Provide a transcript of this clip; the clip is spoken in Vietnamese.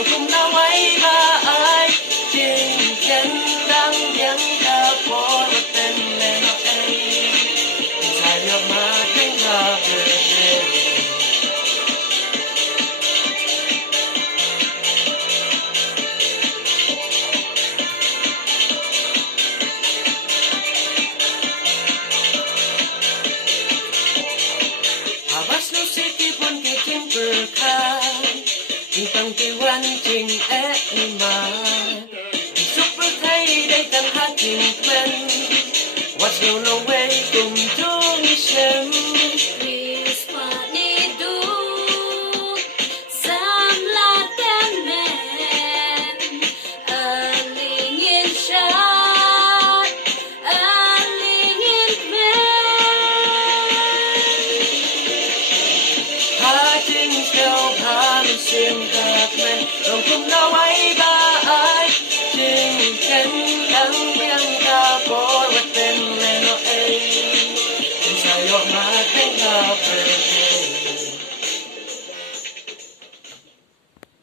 lòng không nào ấy ba ai chinh chân đang nhắn ta bỏ một tên lên nó ấy dài nhọc mà cánh là về Habas no sé qué pon que tiempo tăng cái quan trình ép mà giúp bước thấy đây tăng hát trình quen What's your no way cùng chung xem Xiêm các men lòng không nào ấy ba ai chinh chân đắng biếng ta bỏ vật tên lên nó ấy dài giọt mà cánh ta về